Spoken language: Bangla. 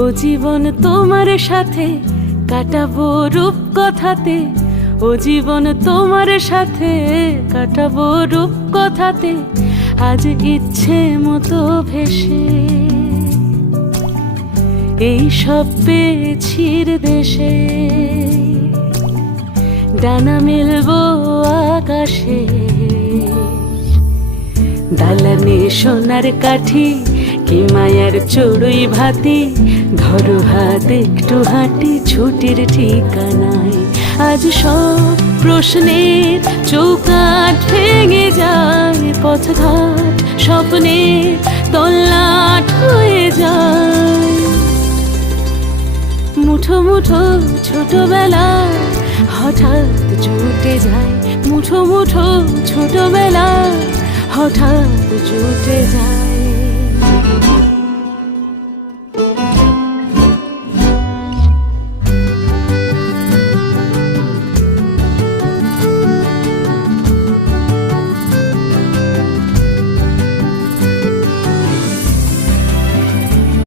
ও জীবন তোমার সাথে কাটাবো রূপ কথাতে, ও জীবন তোমার সাথে কাটাবো রূপ কথাতে, আজ ইচ্ছে মতো ভেসে এই সব পেয়েছির দেশে। ডানা মেলবো আকাশে, দালানে সোনার কাঠি, কি মায়ার চড়ুই ভাতি, ধরো হাত একটু হাঁটি ছুটির ঠিকানায়। আজ সব প্রশ্নের চৌকাঠ ভেঙে যায়, পথঘাট স্বপ্নের তল্লাট হয়ে যায়। মুঠো মুঠো ছোটবেলা হঠাৎ জুটে যায়, মুঠো মুঠো ছোটবেলা হঠাৎ জুটে যায়।